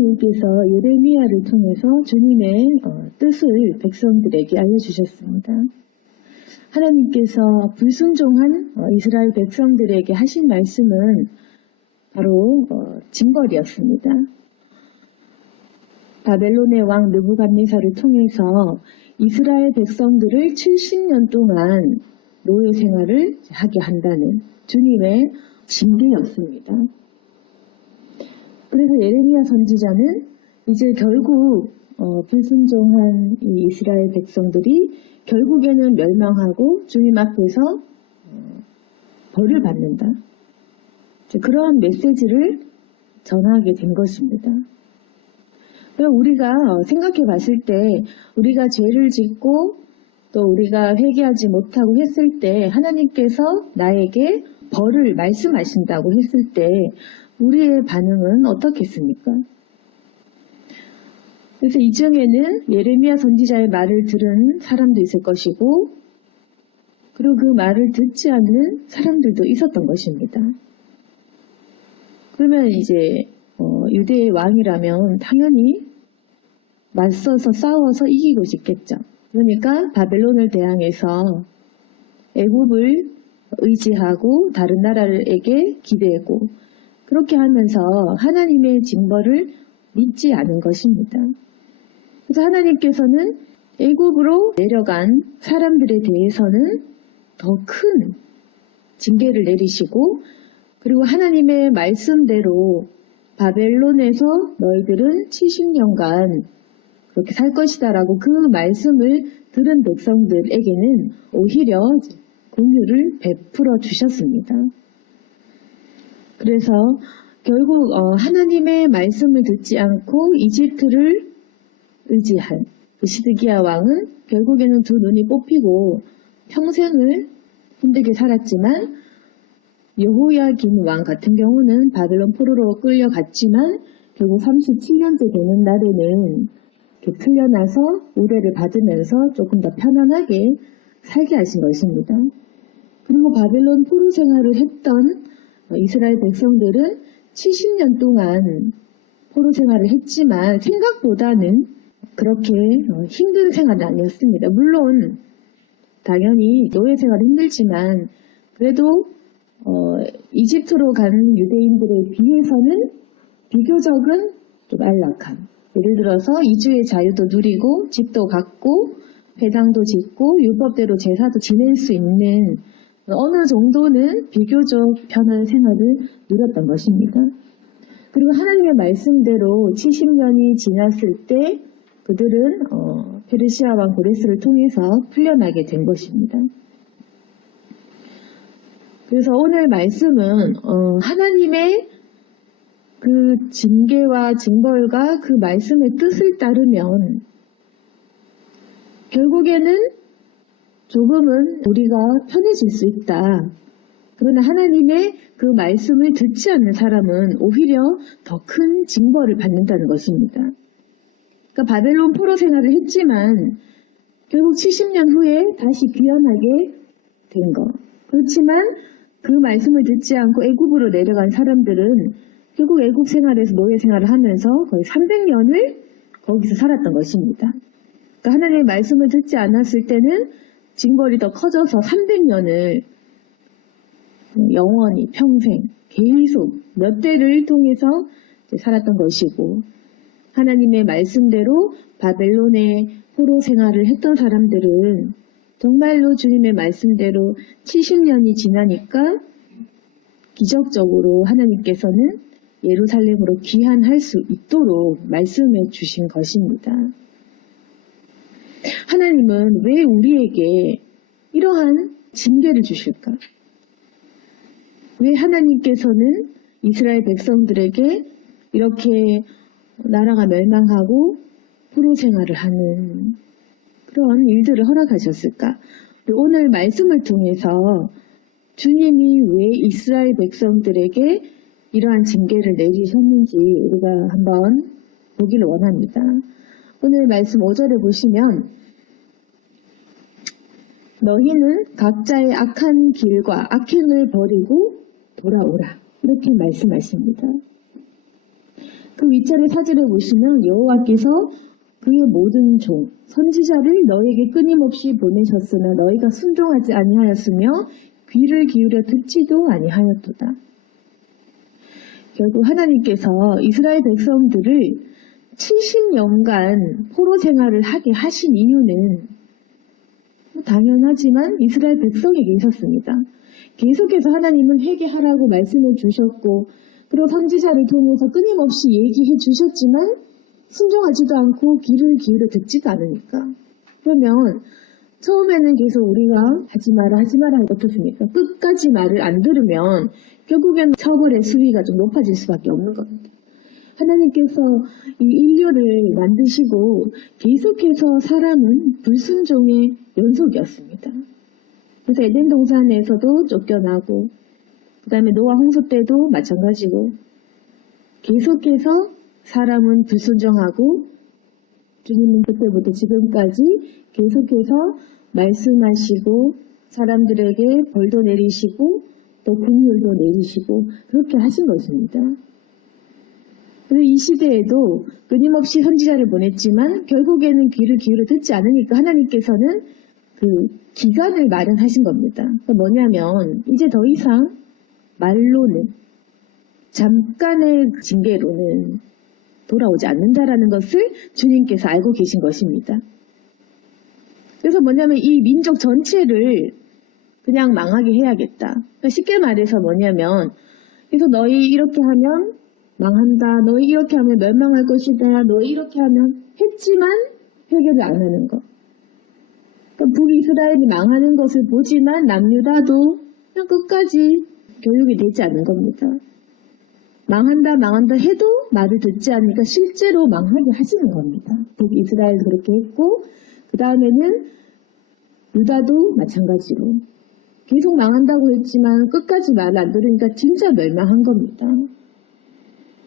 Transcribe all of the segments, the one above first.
하나님께서 예레미야를 통해서 주님의 뜻을 백성들에게 알려주셨습니다. 하나님께서 불순종한 이스라엘 백성들에게 하신 말씀은 바로 징벌이었습니다. 바벨론의 왕 느부갓네살을 통해서 이스라엘 백성들을 70년 동안 노예 생활을 하게 한다는 주님의 징계였습니다. 그래서 예레미야 선지자는 이제 결국 불순종한 이 이스라엘 백성들이 결국에는 멸망하고 주님 앞에서 벌을 받는다. 그러한 메시지를 전하게 된 것입니다. 우리가 생각해 봤을 때 우리가 죄를 짓고 또 우리가 회개하지 못하고 했을 때 하나님께서 나에게 벌을 말씀하신다고 했을 때 우리의 반응은 어떻겠습니까? 그래서 이 중에는 예레미야 선지자의 말을 들은 사람도 있을 것이고 그리고 그 말을 듣지 않는 사람들도 있었던 것입니다. 그러면 이제 유대의 왕이라면 당연히 맞서서 싸워서 이기고 싶겠죠. 그러니까 바벨론을 대항해서 애굽을 의지하고 다른 나라에게 기대고 그렇게 하면서 하나님의 징벌을 믿지 않은 것입니다. 그래서 하나님께서는 애굽으로 내려간 사람들에 대해서는 더 큰 징계를 내리시고 그리고 하나님의 말씀대로 바벨론에서 너희들은 70년간 그렇게 살 것이다 라고 그 말씀을 들은 백성들에게는 오히려 긍휼을 베풀어 주셨습니다. 그래서 결국 하나님의 말씀을 듣지 않고 이집트를 의지한 그 시드기야 왕은 결국에는 두 눈이 뽑히고 평생을 힘들게 살았지만 여호야긴 왕 같은 경우는 바벨론 포로로 끌려갔지만 결국 37년째 되는 날에는 풀려나서 우대를 받으면서 조금 더 편안하게 살게 하신 것입니다. 그리고 바벨론 포로 생활을 했던 이스라엘 백성들은 70년 동안 포로 생활을 했지만 생각보다는 그렇게 힘든 생활은 아니었습니다. 물론 당연히 노예 생활은 힘들지만 그래도 이집트로 간 유대인들에 비해서는 비교적은 좀 안락한 예를 들어서 이주의 자유도 누리고 집도 갖고 회당도 짓고 율법대로 제사도 지낼 수 있는 어느 정도는 비교적 편한 생활을 누렸던 것입니다. 그리고 하나님의 말씀대로 70년이 지났을 때 그들은 페르시아 왕 고레스를 통해서 풀려나게 된 것입니다. 그래서 오늘 말씀은 하나님의 그 징계와 징벌과 그 말씀의 뜻을 따르면 결국에는 조금은 우리가 편해질 수 있다. 그러나 하나님의 그 말씀을 듣지 않는 사람은 오히려 더 큰 징벌을 받는다는 것입니다. 그러니까 바벨론 포로 생활을 했지만 결국 70년 후에 다시 귀환하게 된 것. 그렇지만 그 말씀을 듣지 않고 애굽으로 내려간 사람들은 결국 애굽 생활에서 노예 생활을 하면서 거의 300년을 거기서 살았던 것입니다. 그러니까 하나님의 말씀을 듣지 않았을 때는 징벌이 더 커져서 300년을 영원히 평생 계속 몇 대를 통해서 살았던 것이고 하나님의 말씀대로 바벨론의 포로 생활을 했던 사람들은 정말로 주님의 말씀대로 70년이 지나니까 기적적으로 하나님께서는 예루살렘으로 귀환할 수 있도록 말씀해 주신 것입니다. 하나님은 왜 우리에게 이러한 징계를 주실까? 왜 하나님께서는 이스라엘 백성들에게 이렇게 나라가 멸망하고 포로 생활을 하는 그런 일들을 허락하셨을까? 오늘 말씀을 통해서 주님이 왜 이스라엘 백성들에게 이러한 징계를 내리셨는지 우리가 한번 보기를 원합니다. 오늘 말씀 5절에 보시면 너희는 각자의 악한 길과 악행을 버리고 돌아오라 이렇게 말씀하십니다. 그 윗자리 사절에 보시면 여호와께서 그의 모든 종 선지자를 너에게 끊임없이 보내셨으나 너희가 순종하지 아니하였으며 귀를 기울여 듣지도 아니하였도다. 결국 하나님께서 이스라엘 백성들을 70년간 포로 생활을 하게 하신 이유는 당연하지만 이스라엘 백성에게 있었습니다. 계속해서 하나님은 회개하라고 말씀을 주셨고 그리고 선지자를 통해서 끊임없이 얘기해 주셨지만 순종하지도 않고 귀를 기울여 듣지도 않으니까. 그러면 처음에는 계속 우리가 하지 마라 어떻습니까? 끝까지 말을 안 들으면 결국엔 처벌의 수위가 좀 높아질 수밖에 없는 겁니다. 하나님께서 이 인류를 만드시고 계속해서 사람은 불순종의 연속이었습니다. 그래서 에덴 동산에서도 쫓겨나고 그 다음에 노아 홍수 때도 마찬가지고 계속해서 사람은 불순종하고 주님은 그때부터 지금까지 계속해서 말씀하시고 사람들에게 벌도 내리시고 또 긍휼도 내리시고 그렇게 하신 것입니다. 그래서 이 시대에도 끊임없이 선지자를 보냈지만 결국에는 귀를 기울여 듣지 않으니까 하나님께서는 그 기간을 마련하신 겁니다. 그러니까 뭐냐면 이제 더 이상 말로는 잠깐의 징계로는 돌아오지 않는다라는 것을 주님께서 알고 계신 것입니다. 그래서 뭐냐면 이 민족 전체를 그냥 망하게 해야겠다. 그러니까 쉽게 말해서 뭐냐면 그래서 너희 이렇게 하면 망한다. 너희 이렇게 하면 멸망할 것이다. 너희 이렇게 하면 했지만 회개를 안 하는 것. 그러니까 북이스라엘이 망하는 것을 보지만 남유다도 그냥 끝까지 교육이 되지 않은 겁니다. 망한다 해도 말을 듣지 않으니까 실제로 망하게 하시는 겁니다. 북이스라엘도 그렇게 했고 그 다음에는 유다도 마찬가지로 계속 망한다고 했지만 끝까지 말을 안 들으니까 진짜 멸망한 겁니다.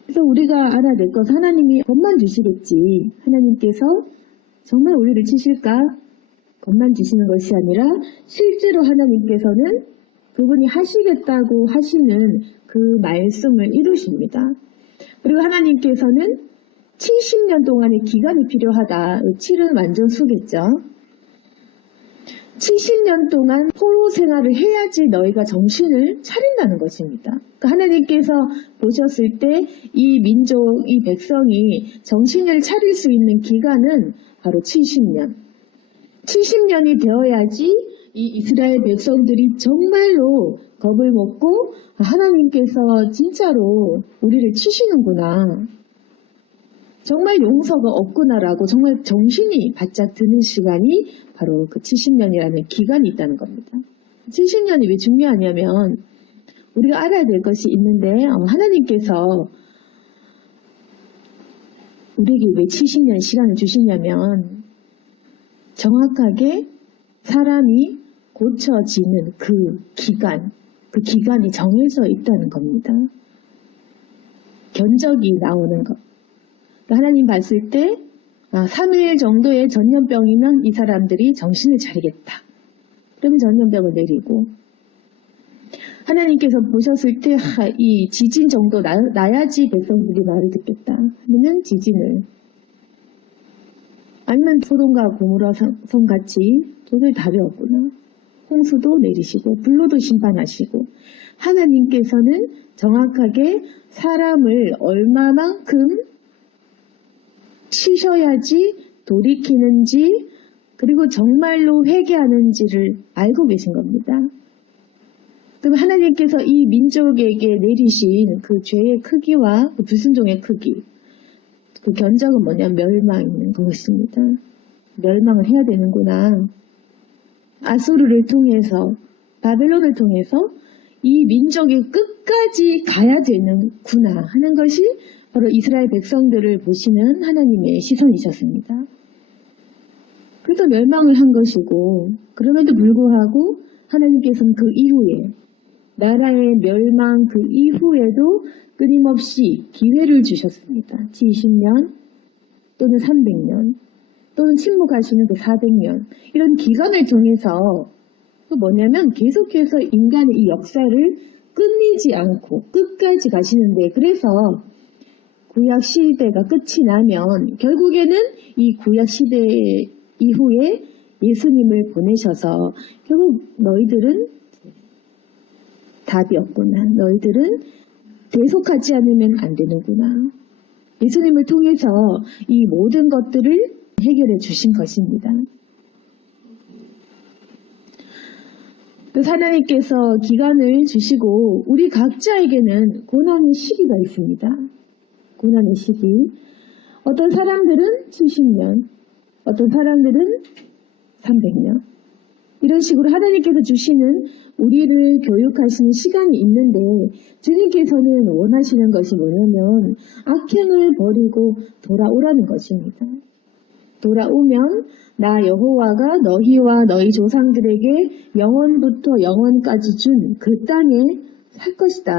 그래서 우리가 알아야 될 것은 하나님이 겁만 주시겠지. 하나님께서 정말 우리를 치실까? 겁만 주시는 것이 아니라 실제로 하나님께서는 그분이 하시겠다고 하시는 그 말씀을 이루십니다. 그리고 하나님께서는 70년 동안의 기간이 필요하다. 7은 완전 수겠죠. 70년 동안 포로 생활을 해야지 너희가 정신을 차린다는 것입니다. 그러니까 하나님께서 보셨을 때 이 민족, 이 백성이 정신을 차릴 수 있는 기간은 바로 70년. 70년이 되어야지 이 이스라엘 백성들이 정말로 겁을 먹고 하나님께서 진짜로 우리를 치시는구나. 정말 용서가 없구나라고 정말 정신이 바짝 드는 시간이 바로 그 70년이라는 기간이 있다는 겁니다. 70년이 왜 중요하냐면 우리가 알아야 될 것이 있는데 하나님께서 우리에게 왜 70년 시간을 주시냐면 정확하게 사람이 고쳐지는 그 기간이 정해져 있다는 겁니다. 견적이 나오는 것. 하나님 봤을 때 3일 정도의 전염병이면 이 사람들이 정신을 차리겠다. 그러면 전염병을 내리고 하나님께서 보셨을 때 이 지진 정도 나야지 백성들이 말을 듣겠다 하면은 지진을 아니면 소돔과 고모라 성 같이 도저히 답이 없구나. 홍수도 내리시고 불로도 심판하시고 하나님께서는 정확하게 사람을 얼마만큼 치셔야지 돌이키는지 그리고 정말로 회개하는지를 알고 계신 겁니다. 그럼 하나님께서 이 민족에게 내리신 그 죄의 크기와 그 불순종의 크기 그 견적은 뭐냐면 멸망인 것입니다. 멸망을 해야 되는구나. 아수르를 통해서 바벨론을 통해서 이 민족이 끝까지 가야 되는구나 하는 것이 바로 이스라엘 백성들을 보시는 하나님의 시선이셨습니다. 그래서 멸망을 한 것이고 그럼에도 불구하고 하나님께서는 그 이후에 나라의 멸망 그 이후에도 끊임없이 기회를 주셨습니다. 70년 또는 300년 또는 침묵하시는 그 400년 이런 기간을 통해서 또 뭐냐면 계속해서 인간의 이 역사를 끊이지 않고 끝까지 가시는데 그래서 구약 시대가 끝이 나면 결국에는 이 구약 시대 이후에 예수님을 보내셔서 결국 너희들은 답이 없구나. 너희들은 대속하지 않으면 안 되는구나. 예수님을 통해서 이 모든 것들을 해결해 주신 것입니다. 그래서 하나님께서 기간을 주시고 우리 각자에게는 고난의 시기가 있습니다. 고난의 시기. 어떤 사람들은 70년, 어떤 사람들은 300년. 이런 식으로 하나님께서 주시는 우리를 교육하시는 시간이 있는데 주님께서는 원하시는 것이 뭐냐면 악행을 버리고 돌아오라는 것입니다. 돌아오면 나 여호와가 너희와 너희 조상들에게 영원부터 영원까지 준 그 땅에 살 것이다.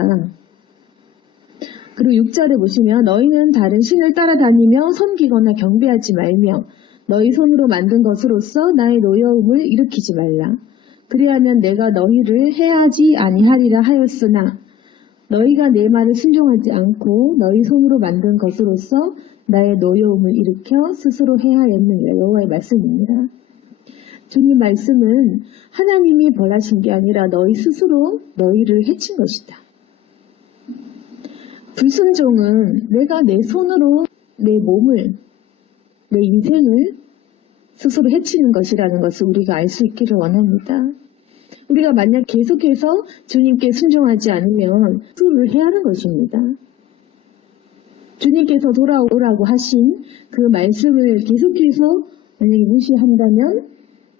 그리고 6절에 보시면 너희는 다른 신을 따라다니며 섬기거나 경배하지 말며 너희 손으로 만든 것으로서 나의 노여움을 일으키지 말라. 그리하면 내가 너희를 해하지 아니하리라 하였으나 너희가 내 말을 순종하지 않고 너희 손으로 만든 것으로서 나의 노여움을 일으켜 스스로 해하였느니라. 여호와의 말씀입니다. 주님 말씀은 하나님이 벌하신 게 아니라 너희 스스로 너희를 해친 것이다. 불순종은 내가 내 손으로 내 몸을, 내 인생을 스스로 해치는 것이라는 것을 우리가 알 수 있기를 원합니다. 우리가 만약 계속해서 주님께 순종하지 않으면 스스로를 해하는 것입니다. 주님께서 돌아오라고 하신 그 말씀을 계속해서 만약에 무시한다면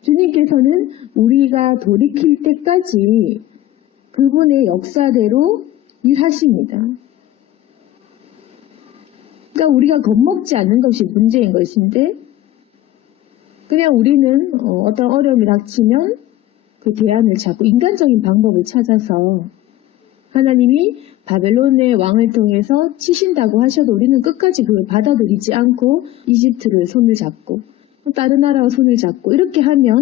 주님께서는 우리가 돌이킬 때까지 그분의 역사대로 일하십니다. 그러니까 우리가 겁먹지 않는 것이 문제인 것인데 그냥 우리는 어떤 어려움이 닥치면 그 대안을 찾고 인간적인 방법을 찾아서 하나님이 바벨론의 왕을 통해서 치신다고 하셔도 우리는 끝까지 그걸 받아들이지 않고 이집트를 손을 잡고 다른 나라와 손을 잡고 이렇게 하면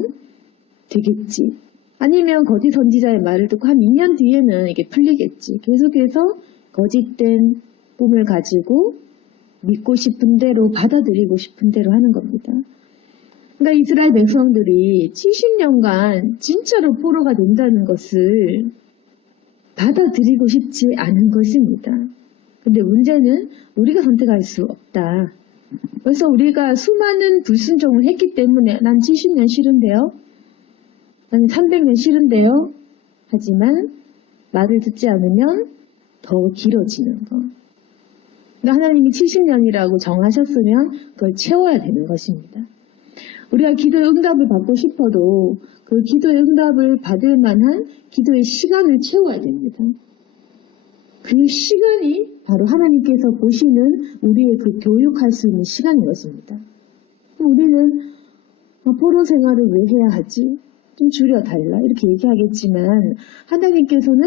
되겠지. 아니면 거짓 선지자의 말을 듣고 한 2년 뒤에는 이게 풀리겠지. 계속해서 거짓된 꿈을 가지고 믿고 싶은 대로 받아들이고 싶은 대로 하는 겁니다. 그러니까 이스라엘 백성들이 70년간 진짜로 포로가 된다는 것을 받아들이고 싶지 않은 것입니다. 근데 문제는 우리가 선택할 수 없다. 그래서 우리가 수많은 불순종을 했기 때문에 난 70년 싫은데요. 나는 300년 싫은데요. 하지만 말을 듣지 않으면 더 길어지는 거. 그러니까 하나님이 70년이라고 정하셨으면 그걸 채워야 되는 것입니다. 우리가 기도의 응답을 받고 싶어도 그 기도의 응답을 받을 만한 기도의 시간을 채워야 됩니다. 그 시간이 바로 하나님께서 보시는 우리의 그 교육할 수 있는 시간인 것입니다. 우리는 포로 생활을 왜 해야 하지? 좀 줄여달라 이렇게 얘기하겠지만 하나님께서는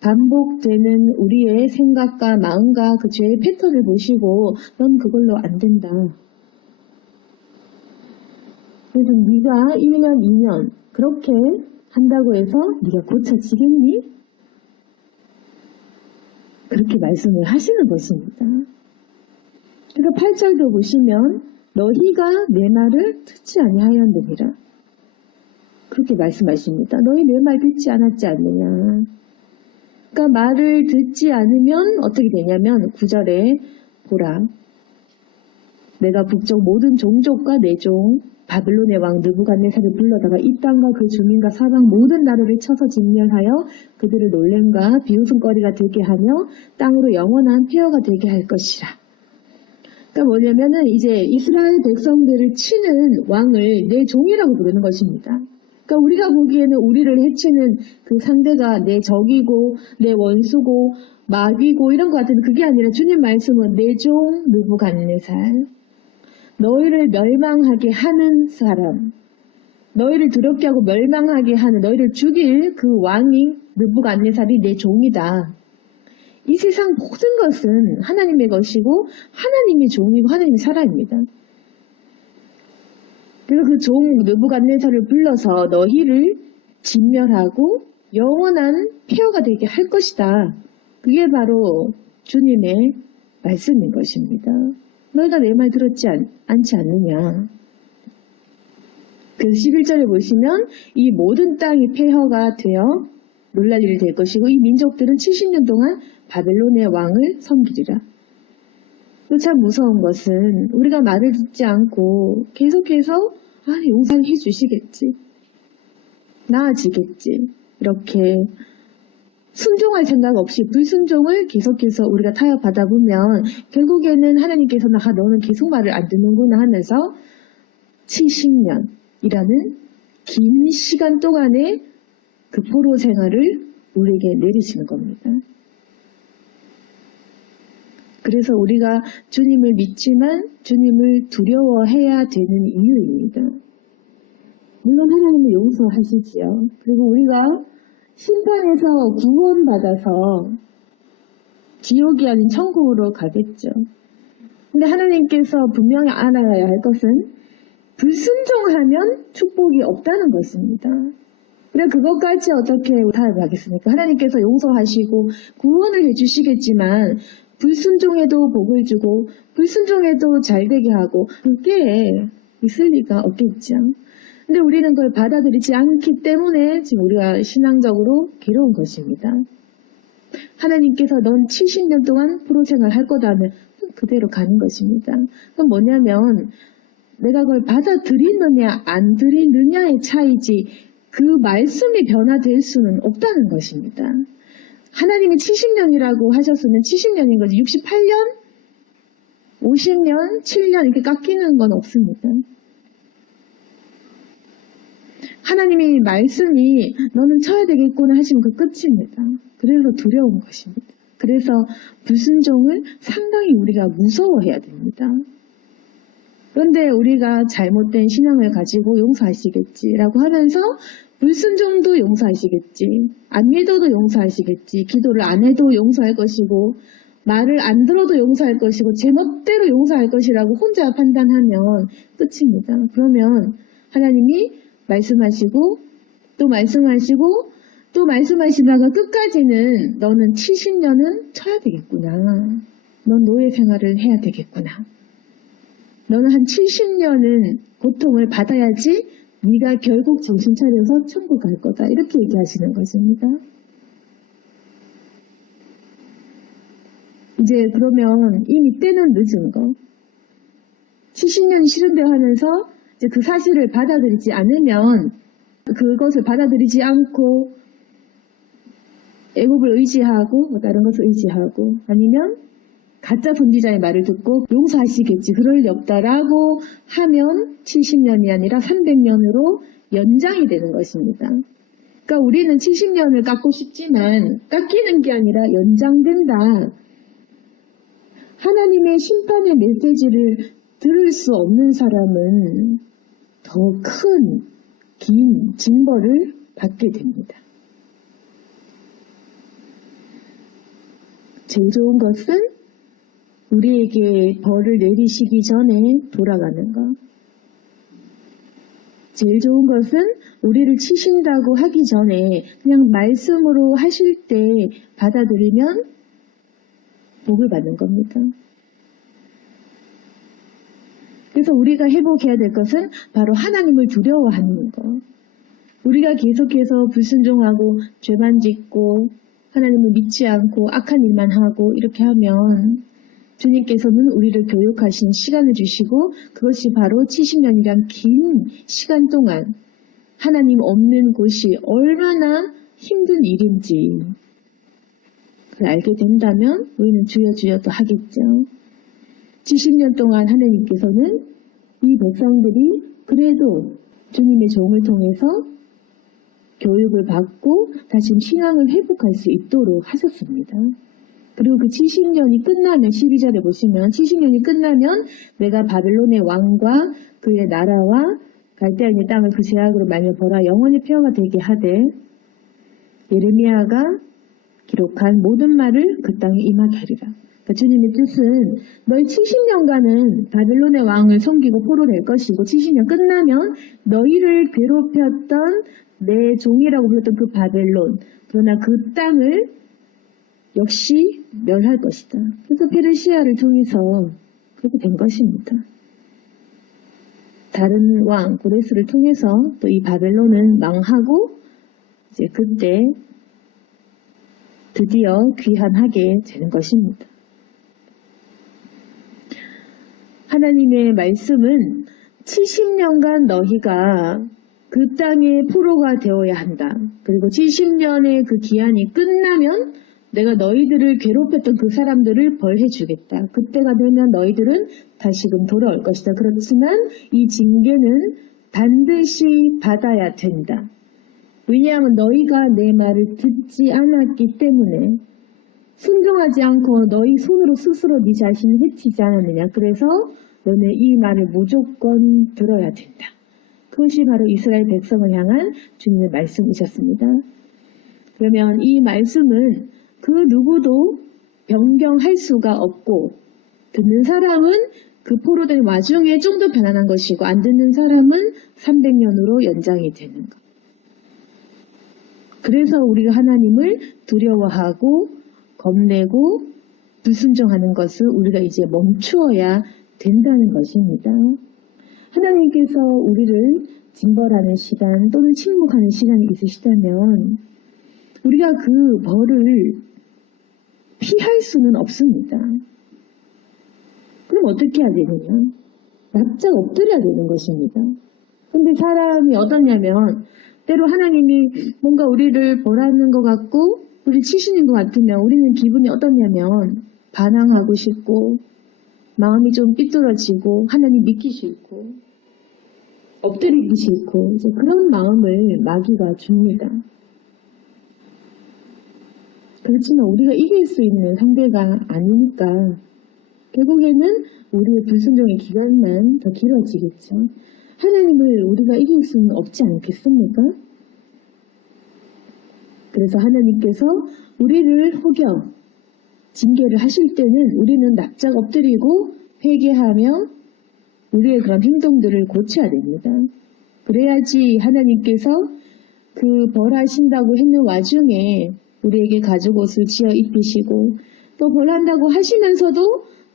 반복되는 우리의 생각과 마음과 그 죄의 패턴을 보시고 넌 그걸로 안 된다. 그래서 네가 1년, 2년 그렇게 한다고 해서 네가 고쳐지겠니? 그렇게 말씀을 하시는 것입니다. 그래서 8절도 보시면 너희가 내 말을 듣지 아니하였느니라. 그렇게 말씀하십니다. 너희 내 말 듣지 않았지 않느냐. 그러니까 말을 듣지 않으면 어떻게 되냐면 9절에 보라. 내가 북쪽 모든 종족과 내 종 바벨론의 왕 느부갓네살을 불러다가 이 땅과 그 주민과 사방 모든 나라를 쳐서 진멸하여 그들을 놀램과 비웃음거리가 되게 하며 땅으로 영원한 폐허가 되게 할 것이라. 그러니까 뭐냐면은 이제 이스라엘 백성들을 치는 왕을 내 종이라고 부르는 것입니다. 그러니까 우리가 보기에는 우리를 해치는 그 상대가 내 적이고 내 원수고 마귀고 이런 것 같은데 그게 아니라 주님 말씀은 내 종 느부갓네살 너희를 멸망하게 하는 사람, 너희를 두렵게 하고 멸망하게 하는 너희를 죽일 그 왕이 느부갓네살이 내 종이다. 이 세상 모든 것은 하나님의 것이고 하나님이 종이고 하나님이 사람입니다. 그래서 그 종 느부갓네살을 불러서 너희를 진멸하고 영원한 폐허가 되게 할 것이다. 그게 바로 주님의 말씀인 것입니다. 너희가 내 말 들었지 않지 않느냐. 그래서 11절에 보시면 이 모든 땅이 폐허가 되어 놀랄 일이 될 것이고 이 민족들은 70년 동안 바벨론의 왕을 섬기리라. 또 참 무서운 것은 우리가 말을 듣지 않고 계속해서 용서해 주시겠지. 나아지겠지. 이렇게 순종할 생각 없이 불순종을 계속해서 우리가 타협하다 보면 결국에는 하나님께서는 너는 계속 말을 안 듣는구나 하면서 70년이라는 긴 시간 동안의 그 포로 생활을 우리에게 내리시는 겁니다. 그래서 우리가 주님을 믿지만 주님을 두려워해야 되는 이유입니다. 물론 하나님은 용서하시지요. 그리고 우리가 심판에서 구원받아서 지옥이 아닌 천국으로 가겠죠. 근데 하나님께서 분명히 알아야 할 것은 불순종하면 축복이 없다는 것입니다. 그래 그것까지 어떻게 타협하겠습니까? 하나님께서 용서하시고 구원을 해주시겠지만 불순종에도 복을 주고 불순종에도 잘되게 하고 그게 있을 리가 없겠죠. 근데 우리는 그걸 받아들이지 않기 때문에 지금 우리가 신앙적으로 괴로운 것입니다. 하나님께서 넌 70년 동안 포로 생활할 거다 하면 그대로 가는 것입니다. 그건 뭐냐면 내가 그걸 받아들이느냐 안 들이느냐의 차이지 그 말씀이 변화될 수는 없다는 것입니다. 하나님이 70년이라고 하셨으면 70년인 거지 68년, 50년, 7년 이렇게 깎이는 건 없습니다. 하나님이 말씀이 너는 쳐야 되겠구나 하시면 그 끝입니다. 그래서 두려운 것입니다. 그래서 불순종을 상당히 우리가 무서워해야 됩니다. 그런데 우리가 잘못된 신앙을 가지고 용서하시겠지라고 하면서 불순종도 용서하시겠지, 안 믿어도 용서하시겠지, 기도를 안 해도 용서할 것이고 말을 안 들어도 용서할 것이고 제 멋대로 용서할 것이라고 혼자 판단하면 끝입니다. 그러면 하나님이 말씀하시고 또 말씀하시고 또 말씀하시다가 끝까지는 너는 70년은 쳐야 되겠구나. 넌 노예 생활을 해야 되겠구나. 너는 한 70년은 고통을 받아야지 네가 결국 정신 차려서 천국 갈 거다. 이렇게 얘기하시는 것입니다. 이제 그러면 이미 때는 늦은 거. 70년이 싫은데요 하면서 이제 그 사실을 받아들이지 않으면 그것을 받아들이지 않고 애국을 의지하고 다른 것을 의지하고 아니면 가짜 선지자의 말을 듣고 용서하시겠지 그럴 리 없다라고 하면 70년이 아니라 300년으로 연장이 되는 것입니다. 그러니까 우리는 70년을 깎고 싶지만 깎이는 게 아니라 연장된다. 하나님의 심판의 메시지를 들을 수 없는 사람은 더 큰, 긴 징벌을 받게 됩니다. 제일 좋은 것은 우리에게 벌을 내리시기 전에 돌아가는 것. 제일 좋은 것은 우리를 치신다고 하기 전에 그냥 말씀으로 하실 때 받아들이면 복을 받는 겁니다. 그래서 우리가 회복해야 될 것은 바로 하나님을 두려워하는 것. 우리가 계속해서 불순종하고 죄만 짓고 하나님을 믿지 않고 악한 일만 하고 이렇게 하면 주님께서는 우리를 교육하신 시간을 주시고 그것이 바로 70년이란 긴 시간 동안 하나님 없는 곳이 얼마나 힘든 일인지 그걸 알게 된다면 우리는 주여 주여 또 하겠죠. 70년 동안 하나님께서는 이 백성들이 그래도 주님의 종을 통해서 교육을 받고 다시 신앙을 회복할 수 있도록 하셨습니다. 그리고 그 70년이 끝나면 12절에 보시면 70년이 끝나면 내가 바벨론의 왕과 그의 나라와 갈대아인의 땅을 그 제약으로 말며 벌어 영원히 폐허가 되게 하되 예레미야가 기록한 모든 말을 그 땅에 임하게 하리라. 그러니까 주님의 뜻은 너희 70년간은 바벨론의 왕을 섬기고 포로 될 것이고 70년 끝나면 너희를 괴롭혔던 내 종이라고 불렀던 그 바벨론 그러나 그 땅을 역시 멸할 것이다. 그래서 페르시아를 통해서 그렇게 된 것입니다. 다른 왕 고레스를 통해서 또 이 바벨론은 망하고 이제 그때 드디어 귀환하게 되는 것입니다. 하나님의 말씀은 70년간 너희가 그 땅의 포로가 되어야 한다. 그리고 70년의 그 기한이 끝나면 내가 너희들을 괴롭혔던 그 사람들을 벌해 주겠다. 그때가 되면 너희들은 다시금 돌아올 것이다. 그렇지만 이 징계는 반드시 받아야 된다. 왜냐하면 너희가 내 말을 듣지 않았기 때문에 순종하지 않고 너희 손으로 스스로 네 자신을 해치지 않았느냐. 그래서 너네 이 말을 무조건 들어야 된다. 그것이 바로 이스라엘 백성을 향한 주님의 말씀이셨습니다. 그러면 이 말씀은 그 누구도 변경할 수가 없고 듣는 사람은 그 포로된 와중에 좀 더 편안한 것이고 안 듣는 사람은 300년으로 연장이 되는 것. 그래서 우리가 하나님을 두려워하고 겁내고 불순종하는 것을 우리가 이제 멈추어야 된다는 것입니다. 하나님께서 우리를 징벌하는 시간 또는 침묵하는 시간이 있으시다면 우리가 그 벌을 피할 수는 없습니다. 그럼 어떻게 해야 되느냐? 납작 엎드려야 되는 것입니다. 근데 사람이 어떠냐면 때로 하나님이 뭔가 우리를 벌하는 것 같고 우리를 치시는 것 같으면 우리는 기분이 어떠냐면 반항하고 싶고 마음이 좀 삐뚤어지고 하나님 믿기 싫고 엎드리기 싫고 이제 그런 마음을 마귀가 줍니다. 그렇지만 우리가 이길 수 있는 상대가 아니니까 결국에는 우리의 불순종의 기간만 더 길어지겠죠. 하나님을 우리가 이길 수는 없지 않겠습니까? 그래서 하나님께서 우리를 혹여 징계를 하실 때는 우리는 납작 엎드리고 회개하며 우리의 그런 행동들을 고쳐야 됩니다. 그래야지 하나님께서 그 벌하신다고 했는 와중에 우리에게 가죽옷을 지어 입히시고 또 벌한다고 하시면서도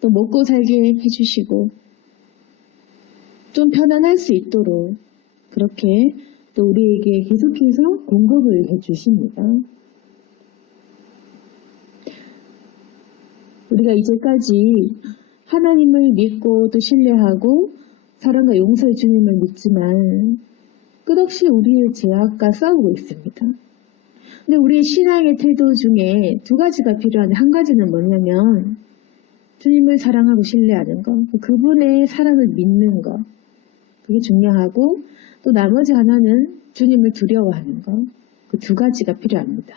또 먹고 살게 해주시고 좀 편안할 수 있도록 그렇게 또 우리에게 계속해서 공급을 해주십니다. 우리가 이제까지 하나님을 믿고 또 신뢰하고 사랑과 용서의 주님을 믿지만 끝없이 우리의 죄악과 싸우고 있습니다. 근데 우리의 신앙의 태도 중에 두 가지가 필요한데 한 가지는 뭐냐면 주님을 사랑하고 신뢰하는 것, 그분의 사랑을 믿는 것 그게 중요하고 또 나머지 하나는 주님을 두려워하는 것, 그 두 가지가 필요합니다.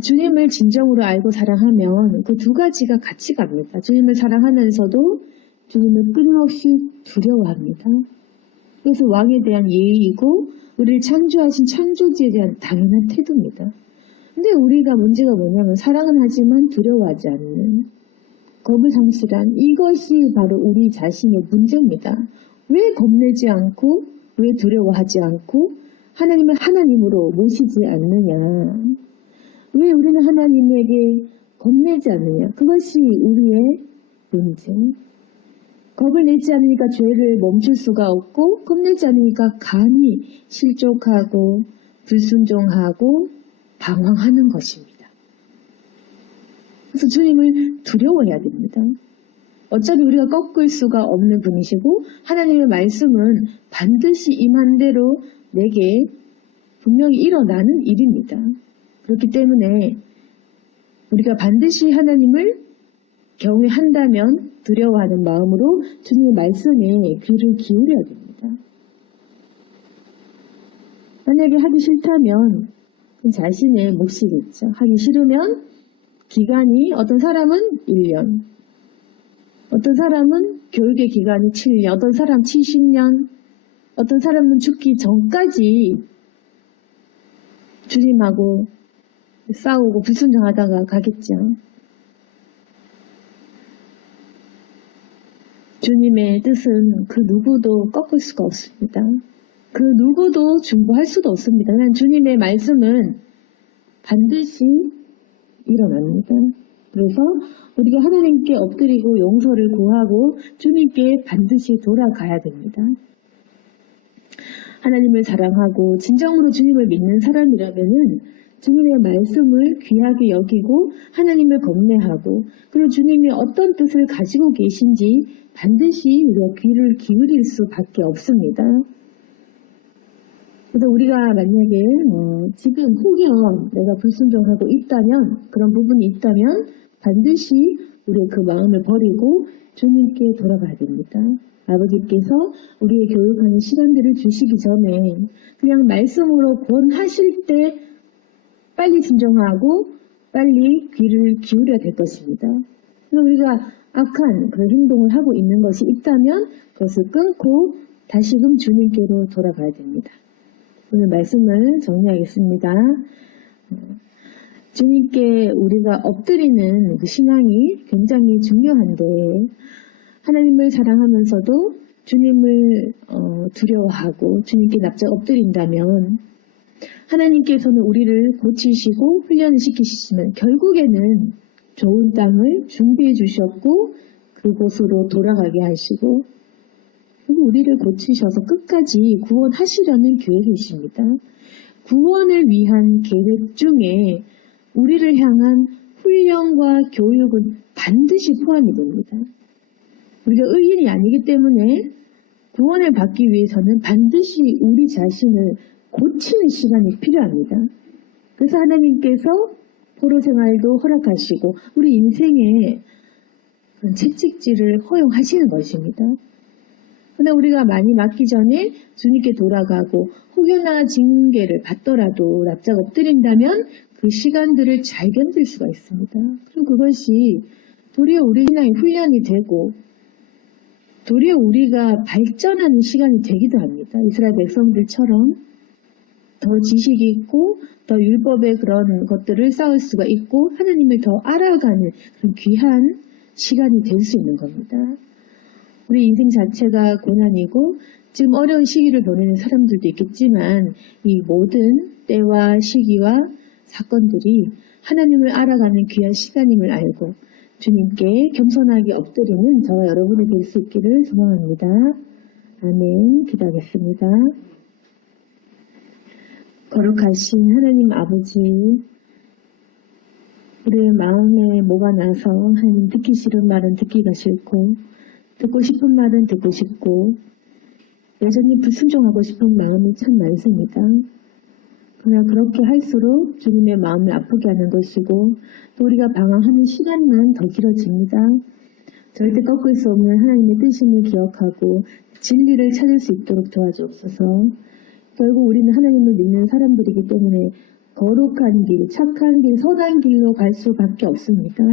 주님을 진정으로 알고 사랑하면 그 두 가지가 같이 갑니다. 주님을 사랑하면서도 주님을 끊임없이 두려워합니다. 그래서 왕에 대한 예의이고 우리를 창조하신 창조주에 대한 당연한 태도입니다. 근데 우리가 문제가 뭐냐면 사랑은 하지만 두려워하지 않는 거부상실한 이것이 바로 우리 자신의 문제입니다. 왜 겁내지 않고 왜 두려워하지 않고 하나님을 하나님으로 모시지 않느냐? 왜 우리는 하나님에게 겁내지 않느냐? 그것이 우리의 문제. 겁을 내지 않으니까 죄를 멈출 수가 없고 겁내지 않으니까 감히 실족하고 불순종하고 방황하는 것입니다. 그래서 주님을 두려워해야 됩니다. 어차피 우리가 꺾을 수가 없는 분이시고 하나님의 말씀은 반드시 임한 대로 내게 분명히 일어나는 일입니다. 그렇기 때문에 우리가 반드시 하나님을 경외한다면 두려워하는 마음으로 주님의 말씀에 귀를 기울여야 됩니다. 만약에 하기 싫다면 자신의 몫이겠죠. 하기 싫으면 기간이 어떤 사람은 1년, 어떤 사람은 교육의 기간이 7년, 어떤 사람 70년, 어떤 사람은 죽기 전까지 주님하고 싸우고 불순종하다가 가겠죠. 주님의 뜻은 그 누구도 꺾을 수가 없습니다. 그 누구도 중보할 수도 없습니다. 그냥 주님의 말씀은 반드시 일어납니다. 그래서 우리가 하나님께 엎드리고 용서를 구하고 주님께 반드시 돌아가야 됩니다. 하나님을 사랑하고 진정으로 주님을 믿는 사람이라면은 주님의 말씀을 귀하게 여기고 하나님을 겁내하고 그리고 주님이 어떤 뜻을 가지고 계신지 반드시 우리가 귀를 기울일 수밖에 없습니다. 그래서 우리가 만약에 지금 혹여 내가 불순종하고 있다면 그런 부분이 있다면 반드시 우리의 그 마음을 버리고 주님께 돌아가야 됩니다. 아버지께서 우리의 교육하는 시간들을 주시기 전에 그냥 말씀으로 권하실 때 빨리 순종하고 빨리 귀를 기울여야 될 것입니다. 그래서 우리가 악한 그런 행동을 하고 있는 것이 있다면 그것을 끊고 다시금 주님께로 돌아가야 됩니다. 오늘 말씀을 정리하겠습니다. 주님께 우리가 엎드리는 그 신앙이 굉장히 중요한데 하나님을 사랑하면서도 주님을 두려워하고 주님께 납작 엎드린다면 하나님께서는 우리를 고치시고 훈련을 시키시지만 결국에는 좋은 땅을 준비해 주셨고 그곳으로 돌아가게 하시고 그리고 우리를 고치셔서 끝까지 구원하시려는 계획이십니다. 구원을 위한 계획 중에 우리를 향한 훈련과 교육은 반드시 포함이 됩니다. 우리가 의인이 아니기 때문에 구원을 받기 위해서는 반드시 우리 자신을 고치는 시간이 필요합니다. 그래서 하나님께서 포로 생활도 허락하시고 우리 인생에 채찍질을 허용하시는 것입니다. 그러나 우리가 많이 맞기 전에 주님께 돌아가고 혹여나 징계를 받더라도 납작 엎드린다면 그 시간들을 잘 견딜 수가 있습니다. 그럼 그것이 도리어 우리 신앙의 훈련이 되고 도리어 우리가 발전하는 시간이 되기도 합니다. 이스라엘 백성들처럼 더 지식이 있고 더 율법의 그런 것들을 쌓을 수가 있고 하나님을 더 알아가는 그런 귀한 시간이 될 수 있는 겁니다. 우리 인생 자체가 고난이고 지금 어려운 시기를 보내는 사람들도 있겠지만 이 모든 때와 시기와 사건들이 하나님을 알아가는 귀한 시간임을 알고 주님께 겸손하게 엎드리는 저와 여러분이 될 수 있기를 소망합니다. 아멘. 기도하겠습니다. 거룩하신 하나님 아버지, 우리의 마음에 뭐가 나서 하나님 듣기 싫은 말은 듣기가 싫고 듣고 싶은 말은 듣고 싶고 여전히 불순종하고 싶은 마음이 참 많습니다. 그러나 그렇게 할수록 주님의 마음을 아프게 하는 것이고 또 우리가 방황하는 시간만 더 길어집니다. 절대 꺾을 수 없는 하나님의 뜻임을 기억하고 진리를 찾을 수 있도록 도와주옵소서. 결국 우리는 하나님을 믿는 사람들이기 때문에 거룩한 길, 착한 길, 선한 길로 갈 수밖에 없습니다.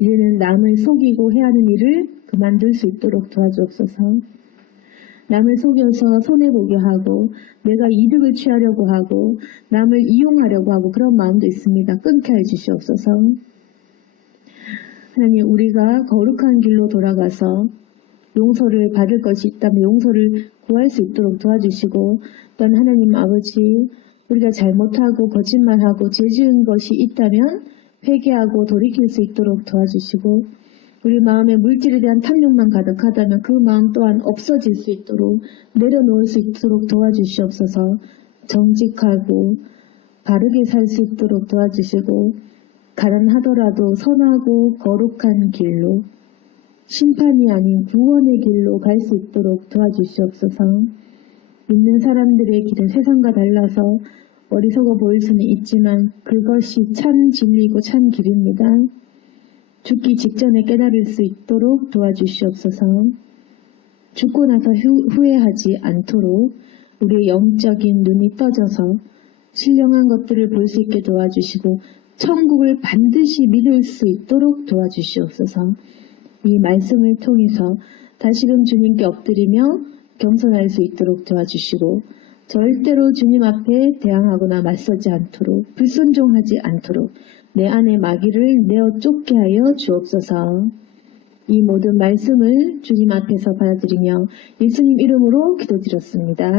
이제는 남을 속이고 해야 하는 일을 그만둘 수 있도록 도와주옵소서. 남을 속여서 손해보게 하고 내가 이득을 취하려고 하고 남을 이용하려고 하고 그런 마음도 있습니다. 끊게 해주시옵소서. 하나님, 우리가 거룩한 길로 돌아가서 용서를 받을 것이 있다면 용서를 구할 수 있도록 도와주시고 또한 하나님 아버지, 우리가 잘못하고 거짓말하고 죄 지은 것이 있다면 회개하고 돌이킬 수 있도록 도와주시고 우리 마음에 물질에 대한 탐욕만 가득하다면 그 마음 또한 없어질 수 있도록 내려놓을 수 있도록 도와주시옵소서. 정직하고 바르게 살 수 있도록 도와주시고 가난하더라도 선하고 거룩한 길로 심판이 아닌 구원의 길로 갈 수 있도록 도와주시옵소서. 믿는 사람들의 길은 세상과 달라서 어리석어 보일 수는 있지만 그것이 참 진리고 참 길입니다. 죽기 직전에 깨달을 수 있도록 도와주시옵소서. 죽고 나서 후회하지 않도록 우리의 영적인 눈이 떠져서 신령한 것들을 볼 수 있게 도와주시고 천국을 반드시 믿을 수 있도록 도와주시옵소서. 이 말씀을 통해서 다시금 주님께 엎드리며 겸손할 수 있도록 도와주시고 절대로 주님 앞에 대항하거나 맞서지 않도록 불순종하지 않도록 내 안의 마귀를 내어 쫓게 하여 주옵소서. 이 모든 말씀을 주님 앞에서 받아들이며 예수님 이름으로 기도드렸습니다.